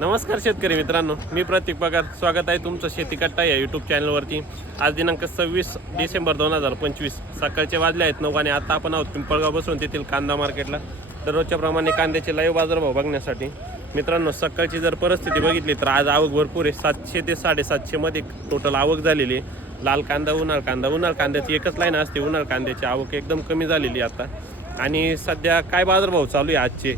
नमस्कार शेतकरी मित्रांनो मी प्रतीक पगार. स्वागत आहे तुमचं शेती कट्टा या यूट्यूब चॅनलवरती आज दिनांक सव्वीस डिसेंबर दोन हजार पंचवीस. सकाळचे वाजले आहेत नऊ आणि आता आपण आहोत पिंपळगाव बसून तेथील कांदा मार्केटला. दररोजच्या प्रमाणे कांद्याचे लाईव्ह बाजारभाव बघण्यासाठी. मित्रांनो सकाळची जर परिस्थिती बघितली तर आज आवक भरपूर आहे. सातशे ते साडेसातशेमध्ये टोटल आवक झालेली आहे. लाल कांदा उन्हाळ कांदा. उन्हाळ कांद्याची एकच लाईन असते. उन्हाळ कांद्याची आवक एकदम कमी झालेली आहे आता. आणि सध्या काय बाजारभाव चालू आहे आजचे?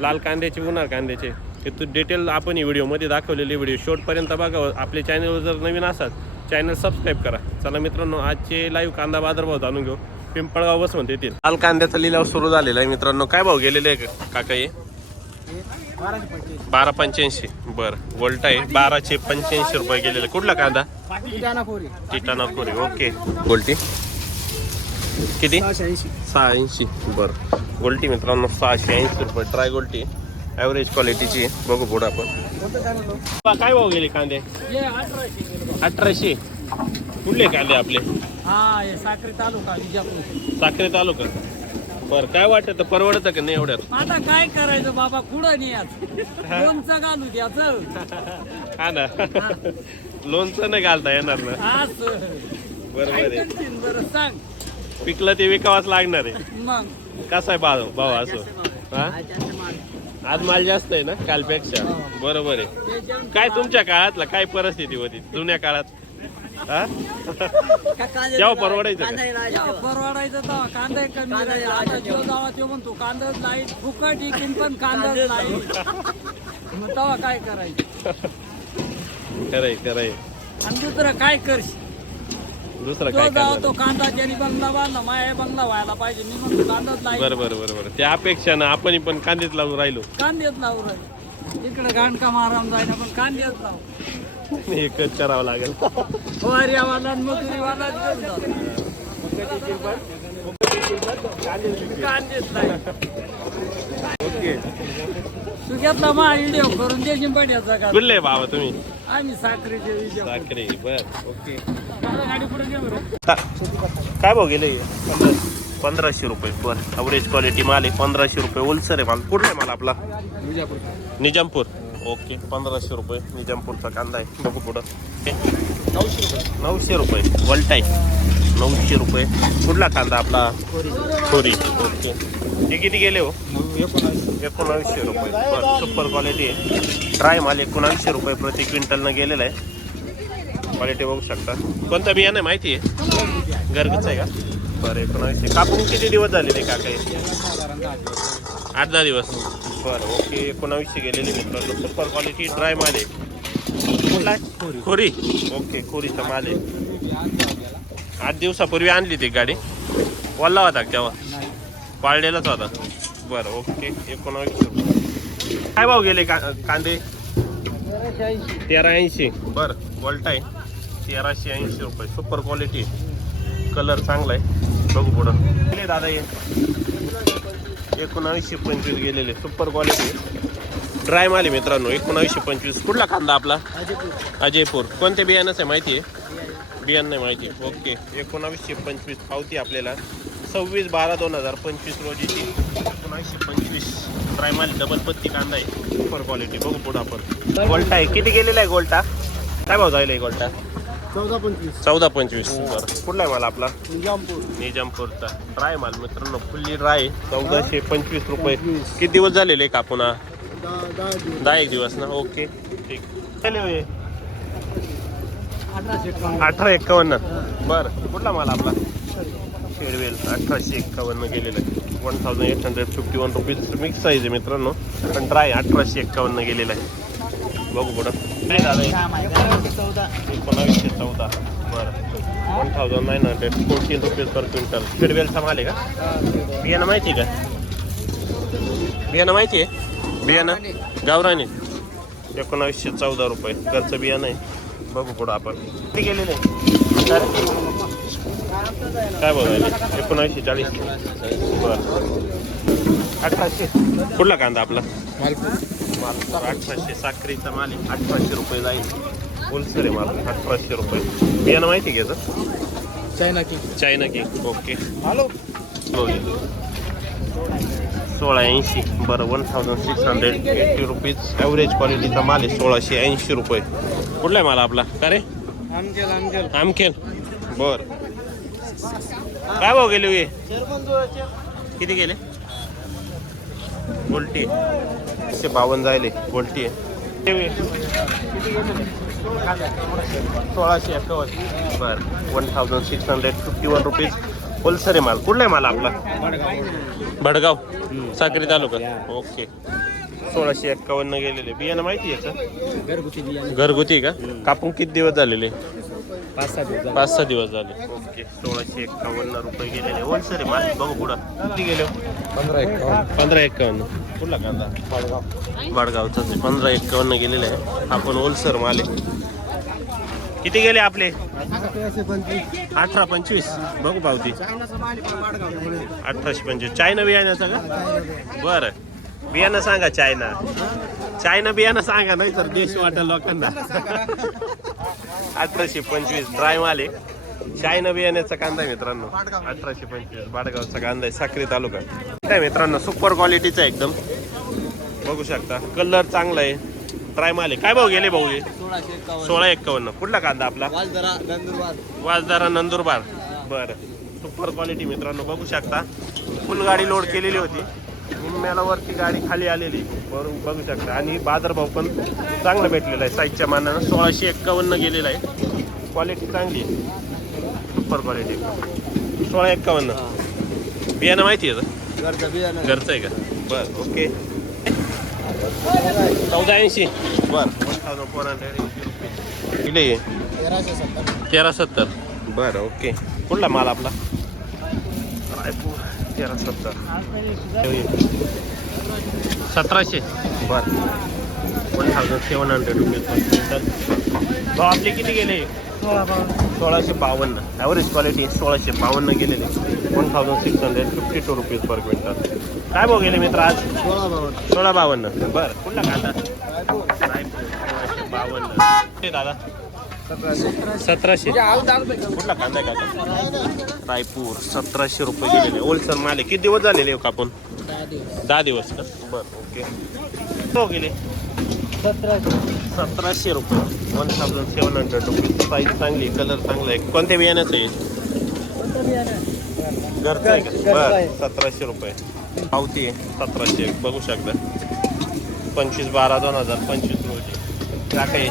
लाल कांद्याचे उन्हाळ कांद्याचे. हे तू डिटेल आपण ही व्हिडिओमध्ये दाखवलेली व्हिडिओ शेवटपर्यंत बघा. आपल्या चॅनलवर जर नवीन असाल चॅनल सबस्क्राईब करा. चला मित्रांनो आजचे लाईव्ह कांदा बाजारभाव जाणून घेऊ. पिंपळगाव बस म्हणते येतील लाल कांद्याचा लिलाव सुरू झालेला आहे. मित्रांनो काय भाव गेलेले आहे काका हे? बारा पंच्याऐंशी. बरं गोल्ट आहे. बाराशे पंच्याऐंशी रुपये गेलेले. कुठला कांदा? टिटाणा कोरी ओके. गोल्टी? किती? सहा ऐंशी. बरं. गोल्टी मित्रांनो सहाशे ऐंशी रुपये. ट्राय गोल्टी. ॲव्हरेज क्वालिटीची बघू पुढं आपण. काय भाव गेले कांदे? अठराशे. कुठले कांदे आपले? साखरे तालुका साखरे तालुका. बरं काय वाटतं? परवडतं का नाही एवढ्यात? आता काय करायचं बाबा? कुठं नाही आज लोणचं घालू द्याचं हा ना. लोणचं नाही घालता येणार ना. बरोबर आहे सांग. पिकलं ते विकावाच लागणार आहे. मग. कसा आहे भाव भाव असं? हा? आज माल जास्त आहे ना कालपेक्षा? बरोबर आहे. काय तुमच्या काळातला काय परिस्थिती होती? जुन्या काळात? हा? जेव्हा परवडायचं का? परवडायचं तेव्हा कांदा कमी राहिला. आता जो जावा तो म्हणतो कांदाच लाइट फुकट इकून पण कांदाच लाइट. मग तेव्हा काय करायचं? खरंय खरंय. आणि दुसरं काय करशील? दुसरं काय करणार? तो कांदा ज्यांनी बंगला बांधला माया बंगला व्हायला पाहिजे. मी म्हणतो कांदाच लाइट बरं बरं बरं बरं. त्या अपेक्षानं आपण पण कांदेच लावून राहिलो. कांद्याच लावू राहिले. इकडे गाणकाम आराम जायना पण कांद्याच लावू एकच करावं लागेल. वाऱ्यावाला मजुरीवाला कांदेच नाही ओके. तू घेतला मा व्हिडिओ करून देशील पण याचा का? कुठले बाबा तुम्ही? आम्ही साखरेचे व्हिडिओ साखरे बर ओके. काय भाव गेले? पंधराशे रुपये. बर. अवरेज क्वालिटी माल आहे पंधराशे रुपये. ओलसर आहे माल. कुठला आहे माल आपला? निजामपूर. ओके पंधराशे रुपये. निजामपूरचा कांदा आहे. बघू पुढं. ओके. नऊशे रुपये. वल्ट नऊशे रुपये. कुठला कांदा आपला? खोरी. ओके हे किती गेले हो? एकोणावीसशे रुपये. बरं. सुपर क्वालिटी आहे. ड्राय माल एकोणावीसशे रुपये प्रति क्विंटलनं गेलेला आहे. क्वालिटी बघू शकता. कोणतं बियाणं आहे माहिती आहे? गरगच आहे का? बरं एकोणावीसशे. कापून किती दिवस झालेले काका आठ दहा दिवस. बरं ओके एकोणावीसशे गेलेले मित्रांनो. सुपर क्वालिटी ड्राय माल आहे. खोरी. ओके खोरीचा माल आहे. आठ दिवसापूर्वी आणली ती गाडी. वल्ला होता तेव्हा? पाळलेलाच होता. बरं ओके एकोणावीसशे. काय भाव गेले का कांदे? तेरा ऐंशी बरं वॉल्ट आहे. तेराशे ऐंशी रुपये. सुपर क्वालिटी कलर चांगला आहे. बघू पुढं. गेले दादा ये एकोणावीसशे पंचवीस गेलेले. सुपर क्वालिटी ड्राय माल आहे मित्रांनो. एकोणावीसशे पंचवीस. कुठला कांदा आपला? अजयपूर. कोणते बियाणंच आहे माहिती आहे? बियाणं नाही माहिती. ओके. एकोणावीसशे पंचवीस पावती आपल्याला. सव्वीस बारा दोन हजार पंचवीस रोजीची. एकोणावीसशे पंचवीस ड्राय माल डबल पत्ती कांदा आहे. सुपर क्वालिटी बघू पुढं आपण. गोल्टा आहे. किती गेलेला आहे गोल्टा? काय भाव जायला आहे गोल्टा? चौदा पंचवीस. चौदा पंचवीस. बरं. कुठला आहे माल आपला? निजामपूर. निजामपूरचा. ड्राय माल मित्रांनो फुल्ली ड्राय चौदाशे पंचवीस रुपये. किती दिवस झालेले का पुन्हा? दहा एक दिवस. ना? ओके. ठीक. होय. अठरा एक्कावन्न बरं. कुठला माल आपला? शेडवेल. अठराशे एक्कावन्न गेलेला आहे. One thousand eight hundred fifty one rupees mix size आहे मित्रांनो. पण ड्राय अठराशे एक्कावन्न गेलेला आहे. बघू पुढं नाही दादा हे. एकोणावीसशे चौदा. बरं. One thousand nine hundred fourteen rupees per quintal शेडवेलचा माल आहे का? बियाणं माहिती आहे का? बियाणं माहिती आहे? बियाणं? गावरानी. एकोणावीसशे चौदा रुपये. घरचं बियाणं आहे. बघू पुढं आपण. किती गेलेले? तर काय बघायला एकोणावीसशे चाळीस. बरं. अठराशे. कुठला कांदा आपला? माल अठराशे साखरेचा माल आहे. अठराशे रुपये जाईल. होलसेल आहे माल. अठराशे रुपये. बियाणं माहिती घ्यायचं China king. China king. Okay. Hello. सोळा ऐंशी. बरं one thousand six hundred eighty rupees average क्वालिटीचा माल आहे सोळाशे ऐंशी रुपये. कुठला आहे माल आपला? का रे? आमखेल. बर. काय भाव गेले किती गेले? गोल्टी एकशे बावन्न जायले. गोल्टी आहे. सोळाशे एकावन्न. बर. One thousand six hundred fifty one rupees wholesale आहे माल. कुठला आहे माल आपला? भडगाव. साक्री तालुका. ओके सोळाशे एक्कावन्न गेलेले. बियाणं माहिती आहे का? घरगुती का? कापून किती दिवस झालेले? पाच सहा दिवस पाच सहा दिवस झाले. ओके सोळाशे एक्कावन्न रुपये गेलेले. होलसेल आहे माल. बघू पुढं. किती गेले? पंधरा एक पंधरा एक्कावन्न. कुठला कांदा? वाडगावचाच आहे पंधरा एक्कावन्न गेलेले आहे. आपण होलसेल माल आहे. किती गेले आपले? अठरा पंचवीस. बघू पावती. अठराशे पंचवीस. चायना बियाण्याचा का? बरं. बियाणं सांगा चायना. चायना बियाणं सांगा नाही तर देश वाटेल लोकांना. अठराशे पंचवीस ड्राय माल आहे चायना बियाण्याचा कांदा आहे मित्रांनो. अठराशे पंचवीस बाडगावचा कांदा आहे साक्री तालुका. काय मित्रांनो सुपर क्वालिटीचा एकदम. बघू शकता कलर चांगला आहे. ट्राय माल आहे काय भाऊ गेले भाऊ हे? एकावन्न सोळा एक्कावन्न. कुठला कांदा आपला? नंदुरबार वाजदारा नंदुरबार. बरं. सुपर क्वालिटी मित्रांनो बघू शकता. फुल गाडी लोड केलेली होती. निम्म्याला वरती गाडी खाली आलेली वरून बघू शकता. आणि बाजारभाव पण चांगला भेटलेला आहे. साईजच्या मानानं सोळाशे एक्कावन्न गेलेला आहे. क्वालिटी चांगली आहे. सुपर क्वालिटी सोळा एक्कावन्न. बियाणं माहिती आहे का? घरचं बियाणं. घरचं आहे का? बरं ओके. चौदा ऐंशी. बरं. वन थाउजंड फोर हंड्रेड किती तेरा सत्तर. बरं ओके. कुठला माल आपला? रायपूर. तेरा सत्तर सतराशे. बरं. One thousand seven hundred rupees भाऊ आपले किती गेले? सोळाशे बावन्न. ॲव्हरेज क्वालिटी सोळाशे बावन्न गेलेले. One thousand six hundred fifty two rupees per quintal काय भाऊ गेले मित्र आज? सोळा बावन्न. सोळा बावन्न बरं. कुठला कांदा? सोळाशे बावन्न. दादा. सतराशे. कुठला कांदा आहे काका? रायपूर सतराशे रुपये गेलेले. होलसेल माल. किती दिवस झालेले हो कापून? दहा दिवस का? बरं ओके. हो गेले? सतराशे. रुपये. One thousand seven hundred rupees size चांगली कलर चांगला आहे. कोणत्या बियाण्याचं आहे? घरचं आहे का? बरं सतराशे रुपये. पावती आहे सतराशे. एक बघू शकता. पंचवीस बारा दोन हजार पंचवीस रोजी. काय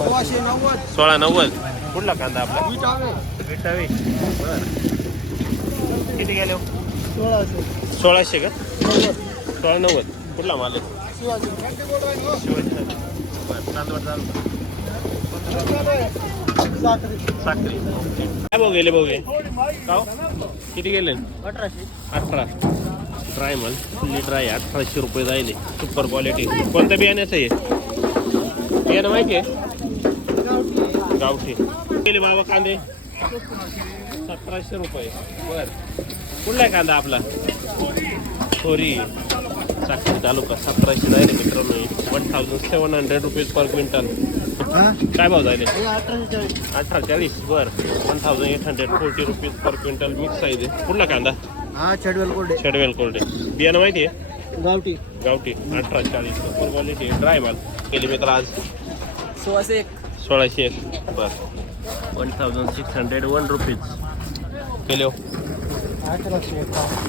सोळाशे नव्वद सोळा नव्वद. कुठला कांदा आपला? विटावे. बरं. किती गेले सोळाशे सोळाशे का? सोळा नव्वद. कुठला माल आहे? शिवाजी. बरं चांदवड चालू साखरी काय भाऊ गेले. भाऊ हे किती गेले? अठराशे. अठरा ड्राय माल फुल्ली ड्राय अठराशे रुपये जायले. सुपर क्वालिटी कोणत्या बियाण्याचं आहे? बियाणं माहिती आहे? गावठी. गेले बाबा कांदे? सतराशे रुपये. बर. कुठला आहे कांदा आपला? थोरी साखरी तालुका सतराशे जायले मित्रांनो. One thousand seven hundred rupees per quintal काय भाव चाळीस. अठरा चाळीस. बर. One thousand eight hundred forty rupees per quintal mix size आहे. कुठला कांदा? हा छडवेल कोरडे. शेडवेल कोल्डे बियाणं माहिती आहे? गावठी. गावठी. अठरा चाळीस. सुपर क्वालिटी ड्राय माल. केली मित्र आज. सोळाशे एक सोळाशे एक. बर. One thousand six hundred one rupees केले.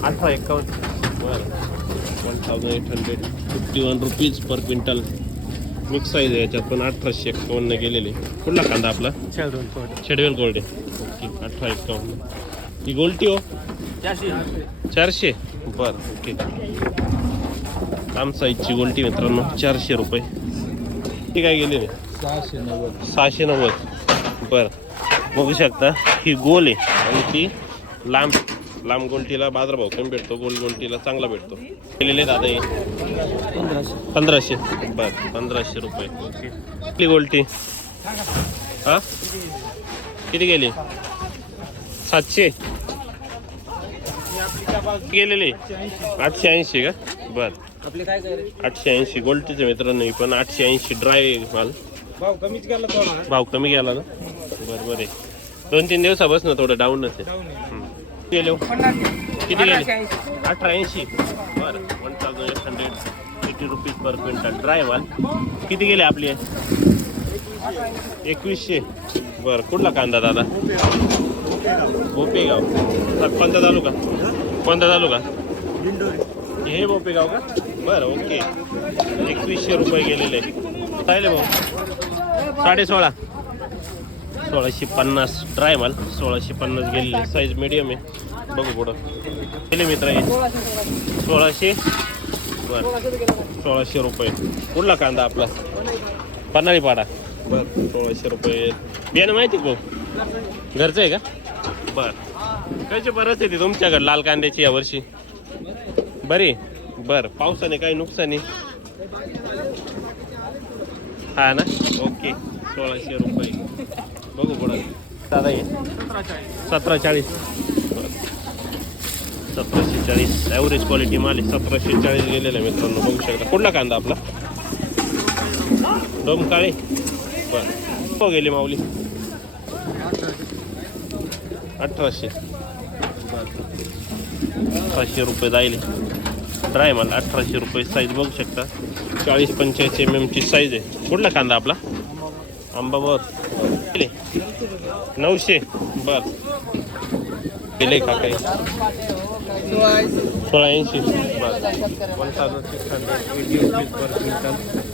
अठरा एक्कावन्न बर. One thousand eight hundred fifty one rupees per quintal mix size आहे याच्यात पण अठराशे एक्कावन्न गेलेले. कुठला कांदा आपला? शेडवेल गोल्डे ओके अठरा एक्कावन्न ही गोल्टी हो? चारशे. बर ओके. आम साईजची गोल्टी मित्रांनो चारशे रुपये. ती काय गेलेली? सहाशे नव्वद. बर. बघू शकता ही गोल आहे आणि ती लांब लांब गोलटीला बाजारभाव कमी भेटतो गोल गोलटीला चांगला भेटतो. केलेले दादा हे? पंधराशे. बर पंधराशे रुपये. ओके किती गोलटी? हा? किती गेली? सातशे. गेलेले? आठशे ऐंशी का? बर. आपले काय काय आठशे ऐंशी. गोल्टीचे मित्रांनो पण आठशे ऐंशी ड्राय माल. भाऊ कमीच केला थोडा. भाव कमी गेला ना? बरं बरं आहे. दोन तीन दिवसापासून थोडं डाऊनच आहे. हम्म. गेले हो. किती गेले? अठरा ऐंशी. बरं one thousand eight hundred eighty rupees per quintal dry माल किती गेले आपले? एकवीसशे. बरं कुठला कांदा दादा? बोपेगाव. कोणता चालू का कोणता चालू का हे बोपेगाव का? बरं ओके एकवीसशे रुपये गेलेले. चालेल भाऊ. साडे सोळा सोळाशे पन्नास ड्राय माल. सोळाशे पन्नास गेलेले साईज मिडियम आहे. बघू पुढं. गेले मित्र हे. सोळाशे? बरं. सोळाशे रुपये. कुठला कांदा आपला? पन्हाळी पाडा बरं सोळाशे रुपये. बियाणं माहिती का भाऊ? घरचं आहे का? बरं. कशी परिस्थिती तुमच्याकडे लाल कांद्याची यावर्षी बरी? बरं पावसाने काही नुकसानी हा ना? ओके. सोळाशे रुपये. बघू पुढं. दादा ये सतरा चाळीस सतराशे चाळीस. ॲव्हरेज क्वालिटी माल आहे. सतराशे चाळीस गेलेला आहे मित्रांनो. बघू शकता. कुठला कांदा आपला? डोम काळे? बरं. हो गेली माऊली? अठराशे. अठराशे रुपये जाईल ड्राय माल अठराशे रुपये साईज बघू शकता चाळीस पंच्याऐंशी एम एमची साईज आहे कुठला कांदा आपला आंबा बर नऊशे बर गेले का काही सोळा ऐंशी बर one thousand six hundred eighty rupees per quintal